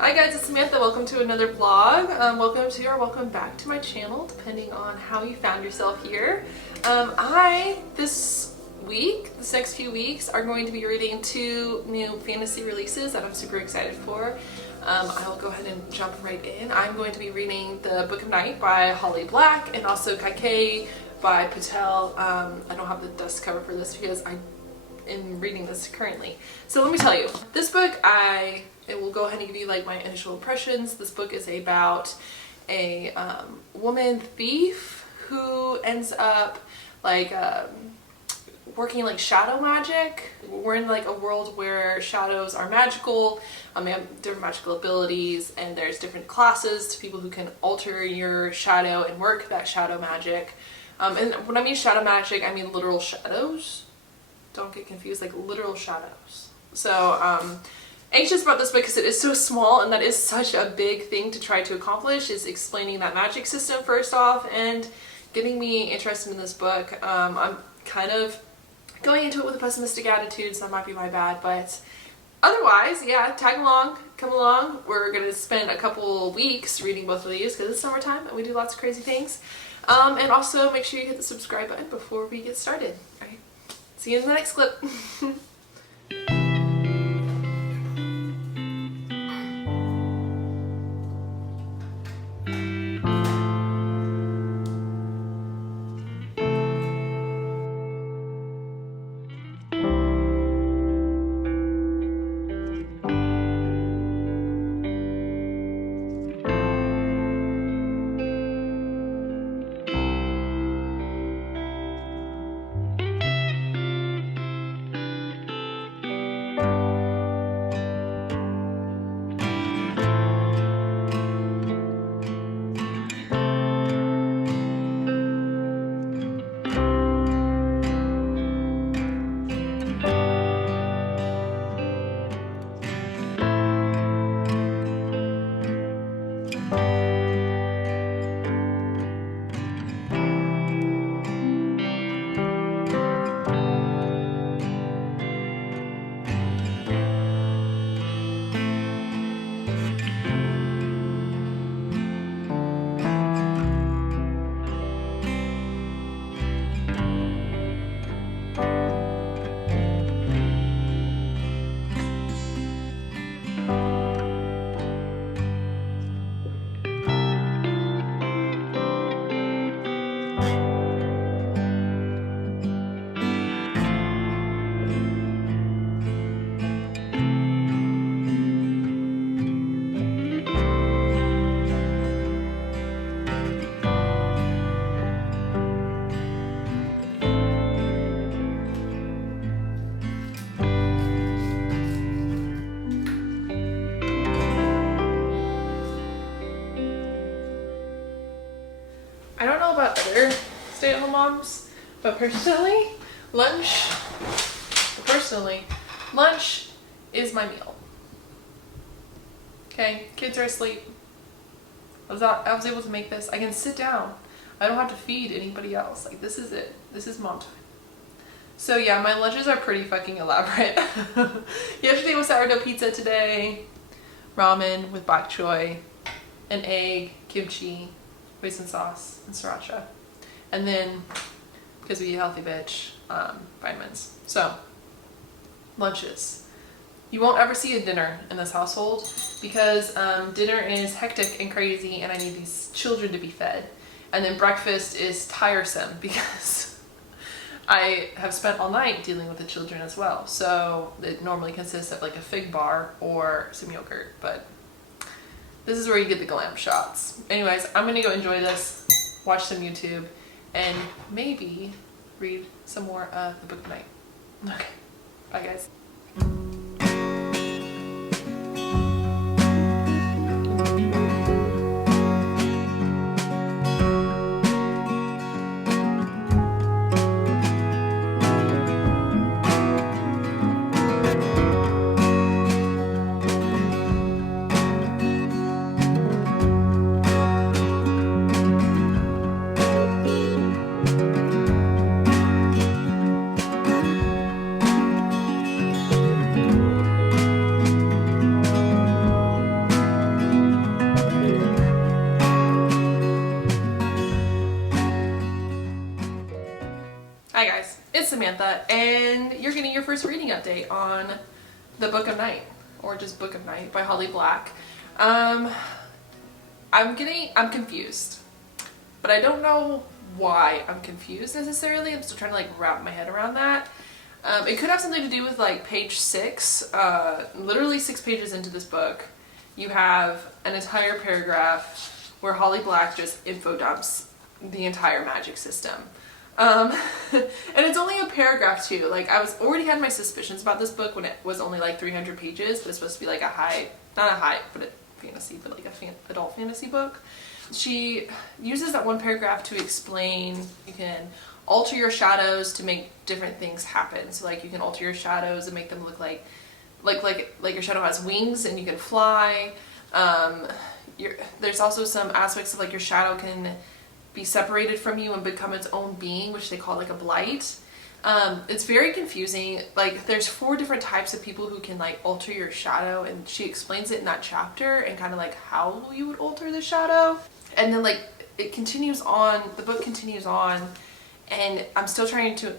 Hi guys, it's Samantha. Welcome to another vlog. Welcome to or welcome back to my channel, depending on how you found yourself here. This next few weeks, are going to be reading 2 new fantasy releases that I'm super excited for. I will go ahead and jump right in. I'm going to be reading The Book of Night by Holly Black and also Kaikei by Patel. I don't have the dust cover for this because I am reading this currently. So let me tell you, this book, it will go ahead and give you like my initial impressions. This book is about a woman thief who ends up like working like shadow magic. We're in like a world where shadows are magical. They have different magical abilities, and there's different classes to people who can alter your shadow and work that shadow magic. And when I mean shadow magic, I mean literal shadows. Don't get confused, like literal shadows. So anxious about this book because it is so small, and that is such a big thing to try to accomplish, is explaining that magic system first off and getting me interested in this book. I'm kind of going into it with a pessimistic attitude, so that might be my bad, but otherwise, yeah, tag along, come along. We're going to spend a couple weeks reading both of these because it's summertime and we do lots of crazy things. And also make sure you hit the subscribe button before we get started. All right, see you in the next clip. I don't know about other stay-at-home moms, but personally, lunch is my meal. Okay, kids are asleep. I was able to make this. I can sit down. I don't have to feed anybody else. Like, this is it. This is mom time. So yeah, my lunches are pretty fucking elaborate. Yesterday was sourdough pizza, today ramen with bok choy, an egg, kimchi, hoisin sauce, and sriracha. And then, because we eat healthy bitch, vitamins. So, lunches. You won't ever see a dinner in this household because dinner is hectic and crazy and I need these children to be fed. And then breakfast is tiresome because I have spent all night dealing with the children as well. So it normally consists of like a fig bar or some yogurt, but this is where you get the glam shots. Anyways, I'm gonna go enjoy this, watch some YouTube, and maybe read some more of The Book of Night. Okay, bye guys. Samantha, and you're getting your first reading update on The Book of Night, or just Book of Night by Holly Black. I'm confused, but I don't know why I'm confused necessarily. I'm still trying to like wrap my head around that. It could have something to do with like page 6, literally 6 pages into this book. You have an entire paragraph where Holly Black just info dumps the entire magic system. And it's only a paragraph too. Like I already had my suspicions about this book when it was only like 300 pages, but it's supposed to be like not a high, but a fantasy, but like a adult fantasy book. She uses that one paragraph to explain you can alter your shadows to make different things happen. So like you can alter your shadows and make them look like your shadow has wings and you can fly. There's also some aspects of like your shadow can be separated from you and become its own being, which they call like a blight. It's very confusing. Like there's 4 different types of people who can like alter your shadow, and she explains it in that chapter and kind of like how you would alter the shadow. And then like it continues on, the book continues on, and I'm still trying to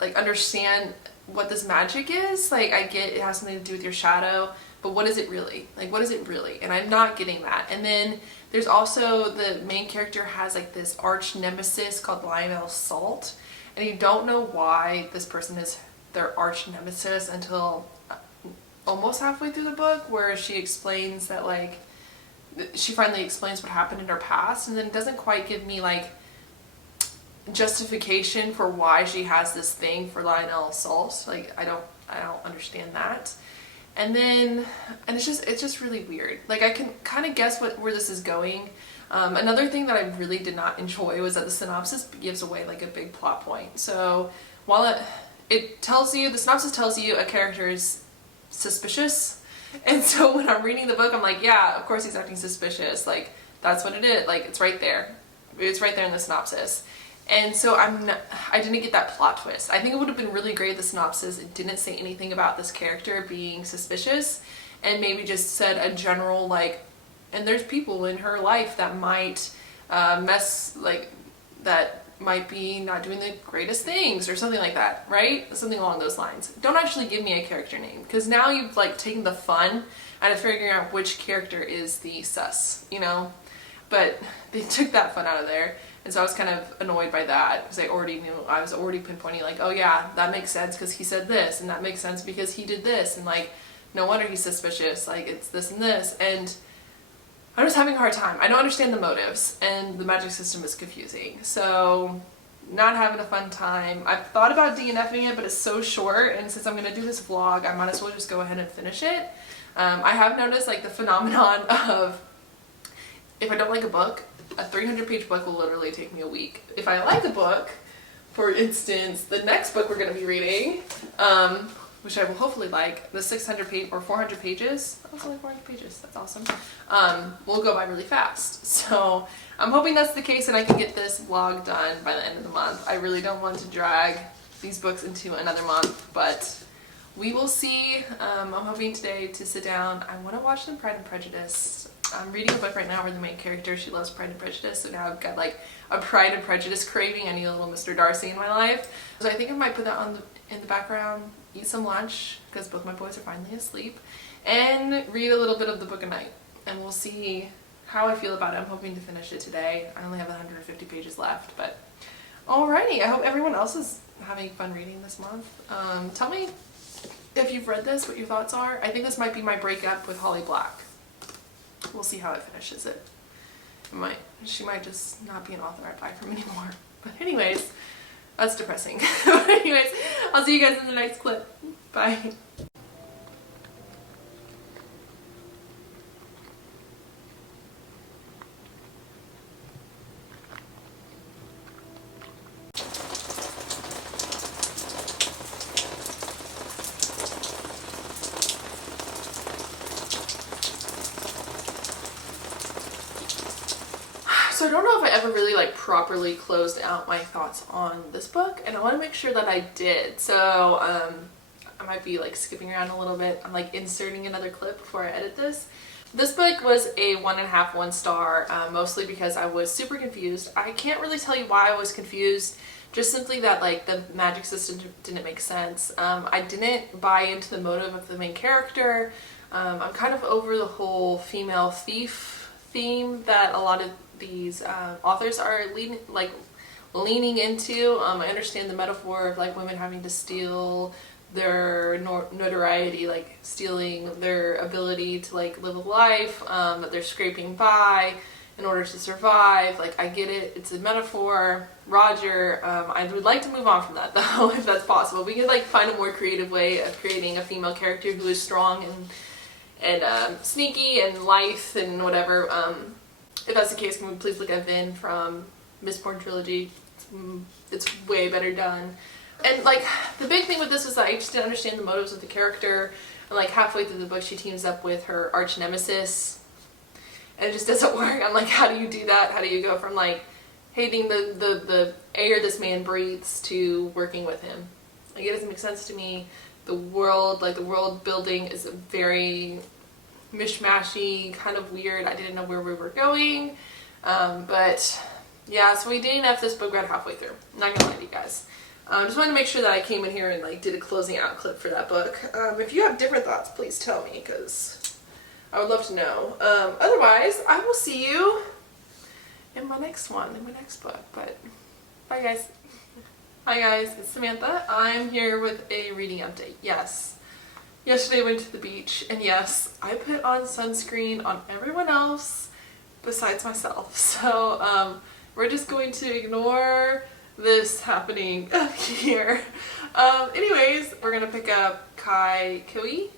like understand what this magic is. Like I get it has something to do with your shadow, but what is it really? Like what is it really? And I'm not getting that. And then there's also the main character has like this arch nemesis called Lionel Salt, and you don't know why this person is their arch nemesis until almost halfway through the book, where she explains that like she finally explains what happened in her past, and then it doesn't quite give me like justification for why she has this thing for Lionel Salt. Like I don't understand that. And it's just really weird. Like I can kind of guess where this is going. Another thing that I really did not enjoy was that the synopsis gives away like a big plot point. So while it tells you, the synopsis tells you a character is suspicious, and so when I'm reading the book, I'm like, yeah, of course he's acting suspicious. Like that's what it is. Like it's right there. It's right there in the synopsis. And so I didn't get that plot twist. I think it would have been really great if the synopsis didn't say anything about this character being suspicious, and maybe just said a general like, and there's people in her life that might that might be not doing the greatest things or something like that, right? Something along those lines. Don't actually give me a character name, because now you've like taken the fun out of figuring out which character is the sus, you know? But they took that fun out of there. And so I was kind of annoyed by that, because I was already pinpointing like, oh yeah, that makes sense because he said this, and that makes sense because he did this, and like, no wonder he's suspicious, like it's this and this, and I'm just having a hard time. I don't understand the motives, and the magic system is confusing. So, not having a fun time. I've thought about DNFing it, but it's so short, and since I'm going to do this vlog, I might as well just go ahead and finish it. I have noticed like the phenomenon of, if I don't like a book, a 300-page book will literally take me a week. If I like a book, for instance, the next book we're going to be reading, which I will hopefully like, the 600 page or 400 pages. Oh, it's only 400 pages. That's awesome. Will go by really fast. So I'm hoping that's the case, and I can get this vlog done by the end of the month. I really don't want to drag these books into another month, but we will see. I'm hoping today to sit down. I want to watch some Pride and Prejudice. I'm reading a book right now where the main character, she loves Pride and Prejudice, so now I've got like a Pride and Prejudice craving. I need a little Mr. Darcy in my life. So I think I might put that in the background, eat some lunch, because both my boys are finally asleep, and read a little bit of The Book of Night. And we'll see how I feel about it. I'm hoping to finish it today. I only have 150 pages left, but alrighty. I hope everyone else is having fun reading this month. Tell me if you've read this, what your thoughts are. I think this might be my breakup with Holly Black. We'll see how it finishes it. She might just not be an author I buy from anymore. But anyways, that's depressing. But anyways, I'll see you guys in the next clip. Bye. So I don't know if I ever really like properly closed out my thoughts on this book, and I want to make sure that I did. So I might be like skipping around a little bit. I'm like inserting another clip before I edit this. This book was a 1.5 star, mostly because I was super confused. I can't really tell you why I was confused, just simply that like the magic system didn't make sense. I didn't buy into the motive of the main character. I'm kind of over the whole female thief theme that a lot of these authors are leaning into. I understand the metaphor of like women having to steal their notoriety, like stealing their ability to like live a life, that they're scraping by in order to survive. Like, I get it, it's a metaphor, Roger. I would like to move on from that though, if that's possible. We could like find a more creative way of creating a female character who is strong and sneaky and lithe and whatever. If that's the case, can we please look at Vin from Mistborn Trilogy? It's way better done. And like, the big thing with this was that I just didn't understand the motives of the character, and like halfway through the book she teams up with her arch nemesis and it just doesn't work. I'm like, how do you do that? How do you go from like hating the air this man breathes to working with him? Like, it doesn't make sense to me. The world building is very mishmashy, kind of weird. I didn't know where we were going. But yeah, so we DNF'd this book right halfway through. I'm not gonna lie to you guys. Just wanted to make sure that I came in here and like did a closing out clip for that book. If you have different thoughts, please tell me, because I would love to know. Otherwise, I will see you in my next one, in my next book. But bye guys. Hi guys, it's Samantha. I'm here with a reading update. Yes, yesterday I went to the beach, and yes, I put on sunscreen on everyone else besides myself. So we're just going to ignore this happening up here. Anyways, we're gonna pick up Kaikui,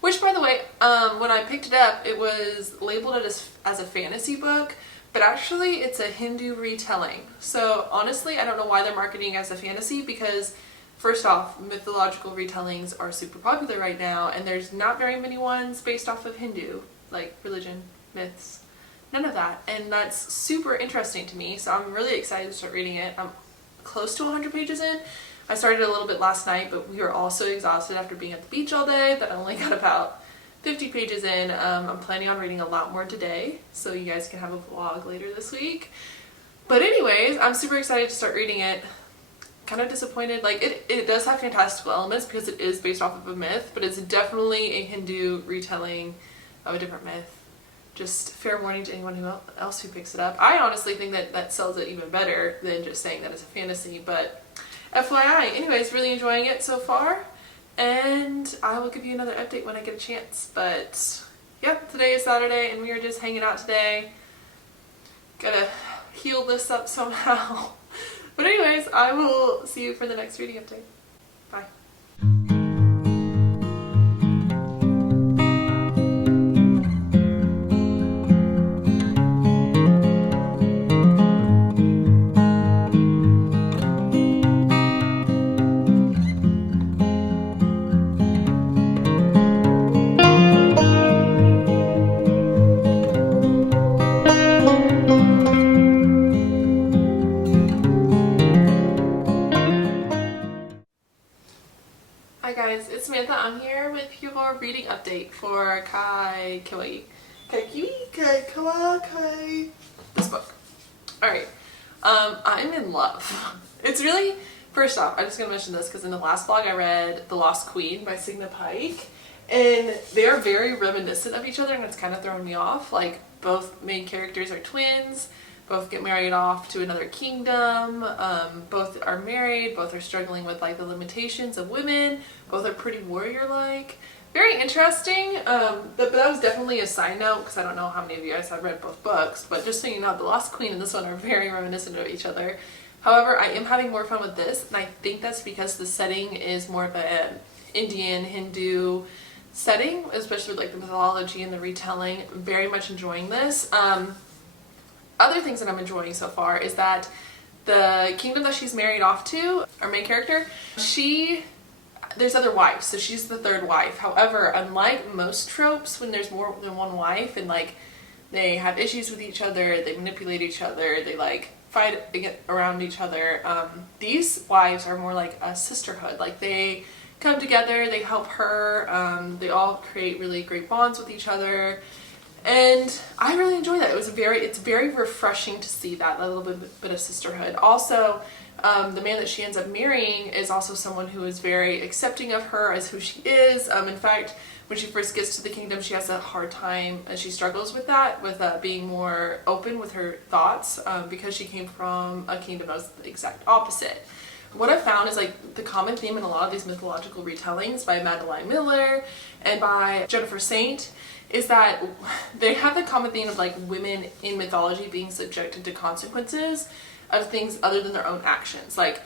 which, by the way, when I picked it up, it was labeled as a fantasy book, but actually it's a Hindu retelling. So honestly, I don't know why they're marketing it as a fantasy, because first off, mythological retellings are super popular right now, and there's not very many ones based off of Hindu, like religion, myths. None of that, and that's super interesting to me, so I'm really excited to start reading it. I'm close to 100 pages in. I started a little bit last night, but we were all so exhausted after being at the beach all day that I only got about 50 pages in. I'm planning on reading a lot more today, so you guys can have a vlog later this week. But anyways, I'm super excited to start reading it. Kind of disappointed, like it does have fantastical elements because it is based off of a myth, but it's definitely a Hindu retelling of a different myth. Just fair warning to anyone else who picks it up. I honestly think that sells it even better than just saying that it's a fantasy, but FYI. Anyways, really enjoying it so far, and I will give you another update when I get a chance. But yep, today is Saturday and we are just hanging out today. Gotta heal this up somehow. But anyways, I will see you for the next reading update. Bye. Hi guys, it's Samantha. I'm here with your reading update for this book. Alright, I'm in love. It's really, first off, I'm just going to mention this because in the last vlog I read The Lost Queen by Signa Pike, and they are very reminiscent of each other, and it's kind of throwing me off. Like, both main characters are twins, both get married off to another kingdom, both are married, both are struggling with like the limitations of women, both are pretty warrior-like. Very interesting, but that was definitely a side note because I don't know how many of you guys have read both books, but just so you know, The Lost Queen and this one are very reminiscent of each other. However, I am having more fun with this, and I think that's because the setting is more of an Indian, Hindu setting, especially with like the mythology and the retelling. I'm very much enjoying this. Other things that I'm enjoying so far is that the kingdom that she's married off to, our main character, there's other wives, so she's the third wife. However, unlike most tropes when there's more than one wife and like they have issues with each other, they manipulate each other, they like fight around each other, these wives are more like a sisterhood. Like, they come together, they help her, they all create really great bonds with each other. And I really enjoy that. It's very refreshing to see that little bit of sisterhood. Also, the man that she ends up marrying is also someone who is very accepting of her as who she is. In fact, when she first gets to the kingdom, she has a hard time, and she struggles with that, with being more open with her thoughts, because she came from a kingdom that was the exact opposite. What I've found is like the common theme in a lot of these mythological retellings by Madeline Miller and by Jennifer Saint is that they have the common theme of like women in mythology being subjected to consequences of things other than their own actions. Like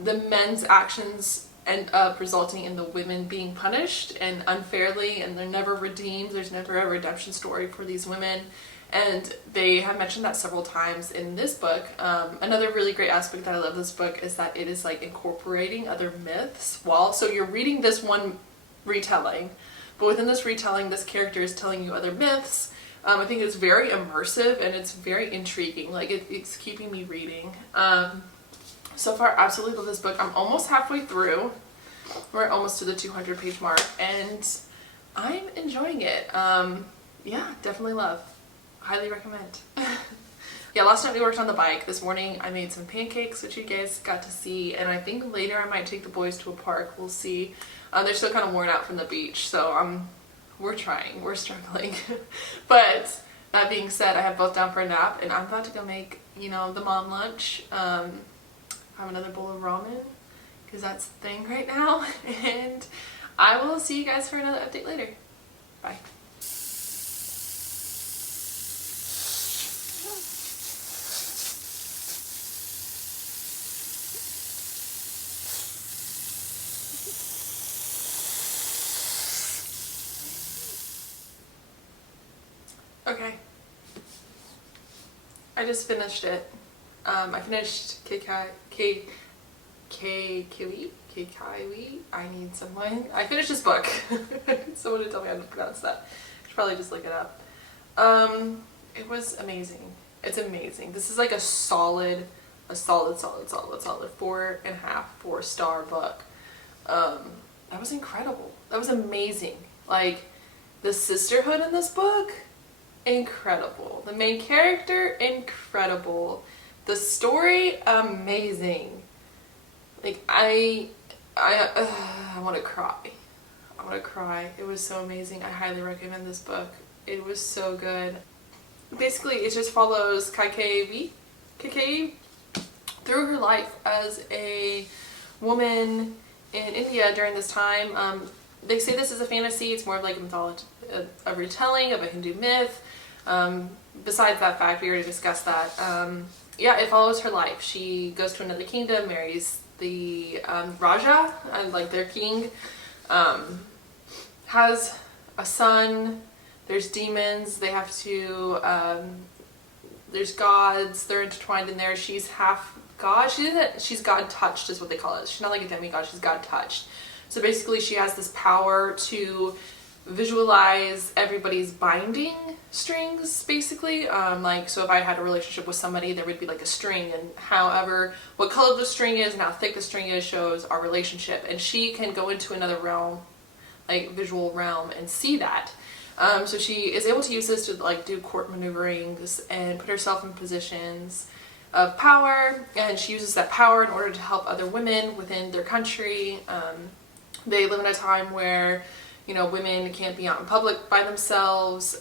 the men's actions end up resulting in the women being punished and unfairly, and they're never redeemed. There's never a redemption story for these women. And they have mentioned that several times in this book. Another really great aspect that I love this book is that it is like incorporating other myths. So you're reading this one retelling, but within this retelling, this character is telling you other myths. I think it's very immersive and it's very intriguing. Like it's keeping me reading. So far, absolutely love this book. I'm almost halfway through. We're almost to the 200-page mark, and I'm enjoying it. Yeah, definitely love. Highly recommend. Yeah, last night we worked on the bike. This morning I made some pancakes, which you guys got to see, and I think later I might take the boys to a park. We'll see. They're still kind of worn out from the beach, so we're trying. We're struggling. But that being said, I have both down for a nap, and I'm about to go make, the mom lunch. Have another bowl of ramen, because that's the thing right now. And I will see you guys for another update later. Bye. Okay, I just finished it. I finished Kiwi. I need someone. I finished this book. Someone to tell me how to pronounce that. I should probably just look it up. It was amazing. It's amazing. This is like a solid 4.5, 4-star book. That was incredible. That was amazing. Like the sisterhood in this book, incredible. The main character, incredible. The story, amazing. Like I want to cry. I want to cry. It was so amazing. I highly recommend this book. It was so good. Basically, it just follows Kaikeyi through her life as a woman in India during this time. They say this is a fantasy. It's more of like a mythology, a retelling of a Hindu myth. Besides that fact, we already discussed that. Yeah, it follows her life. She goes to another kingdom, marries the Raja, like their king, has a son. There's demons. They have to. There's gods. They're intertwined in there. She's half god. She's God touched, is what they call it. She's not like a demigod. She's God touched. So basically, she has this power to visualize everybody's binding strings, basically. So if I had a relationship with somebody, there would be like a string, and however, what color the string is and how thick the string is shows our relationship. And she can go into another realm, like visual realm, and see that. So she is able to use this to like do court maneuverings and put herself in positions of power, and she uses that power in order to help other women within their country. They live in a time where women can't be out in public by themselves.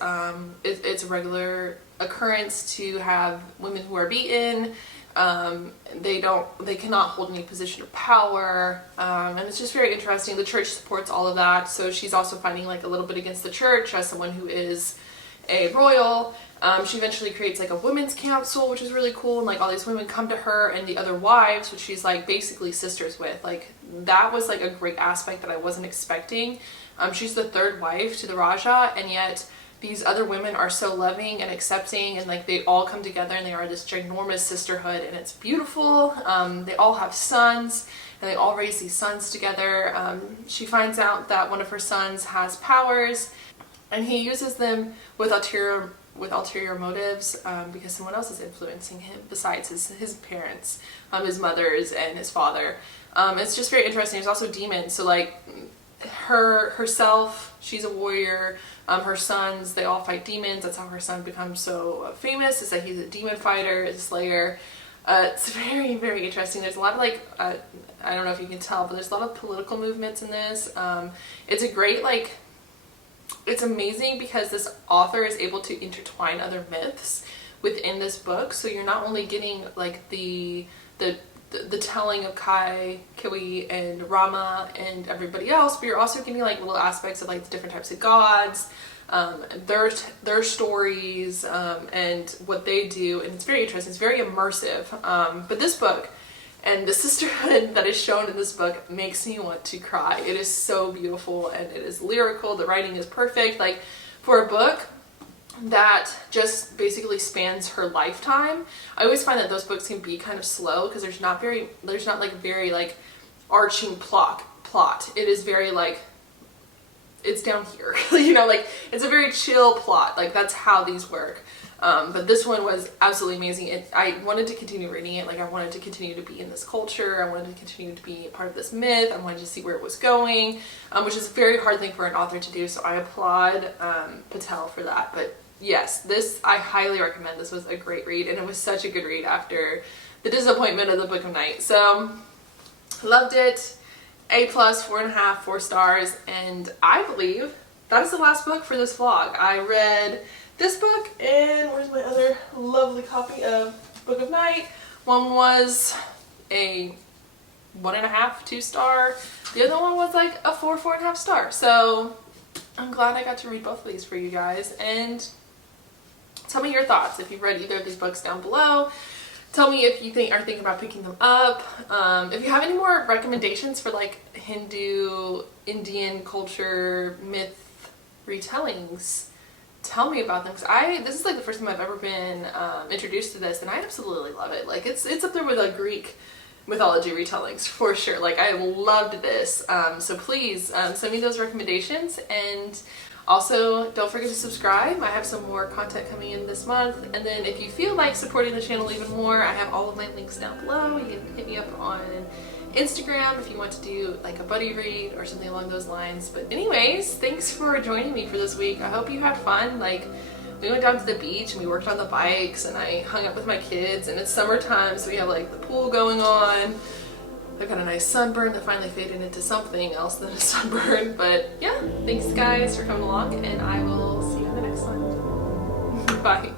It's a regular occurrence to have women who are beaten. They cannot hold any position of power. And it's just very interesting. The church supports all of that. So she's also fighting like a little bit against the church as someone who is a royal. She eventually creates like a women's council, which is really cool. And like all these women come to her and the other wives, which she's like basically sisters with. Like that was like a great aspect that I wasn't expecting. She's the third wife to the Raja, and yet these other women are so loving and accepting, and like they all come together and they are this ginormous sisterhood, and it's beautiful. They all have sons, and they all raise these sons together. She finds out that one of her sons has powers, and he uses them with ulterior motives, because someone else is influencing him besides his parents, his mothers and his father. It's just very interesting. There's also demons, so like herself, she's a warrior. Her sons, they all fight demons. That's how her son becomes so famous, is that he's a demon fighter, a slayer. It's very, very interesting. There's a lot of like, I don't know if you can tell, but there's a lot of political movements in this. It's a great, like, it's amazing because this author is able to intertwine other myths within this book. So you're not only getting like the telling of Kai, Kiwi, and Rama and everybody else, but you're also getting like little aspects of like the different types of gods, their stories, and what they do, and it's very interesting. It's very immersive. But this book and the sisterhood that is shown in this book makes me want to cry. It is so beautiful and it is lyrical. The writing is perfect. Like, for a book that just basically spans her lifetime, I always find that those books can be kind of slow because there's not like a very like arching plot. It is very like, it's down here, you know, like it's a very chill plot. Like, that's how these work. But this one was absolutely amazing. I wanted to continue reading it. Like, I wanted to continue to be in this culture. I wanted to continue to be part of this myth. I wanted to see where it was going, which is a very hard thing for an author to do. So I applaud Patel for that. But yes, this, I highly recommend. This was a great read, and it was such a good read after the disappointment of the Book of Night. So loved it. A+, 4.5, 4 stars. And I believe that is the last book for this vlog. I read this book, and where's my other lovely copy of Book of Night? One was a 1.5, 2 star. The other one was like a 4, 4.5 star. So I'm glad I got to read both of these for you guys. And tell me your thoughts if you've read either of these books down below. Tell me if you are thinking about picking them up. If you have any more recommendations for like Hindu, Indian culture, myth retellings, tell me about them, because this is like the first time I've ever been introduced to this, and I absolutely love it. Like, it's up there with like Greek mythology retellings for sure. Like, I loved this. So please send me those recommendations, and also don't forget to subscribe. I have some more content coming in this month. And then if you feel like supporting the channel even more, I have all of my links down below. You can hit me up on Instagram if you want to do like a buddy read or something along those lines. But anyways, thanks for joining me for this week. I hope you had fun. Like, we went down to the beach and we worked on the bikes, and I hung out with my kids, and it's summertime, so we have like the pool going on. I got a nice sunburn that finally faded into something else than a sunburn. But yeah, thanks guys for coming along, and I will see you in the next one. Bye.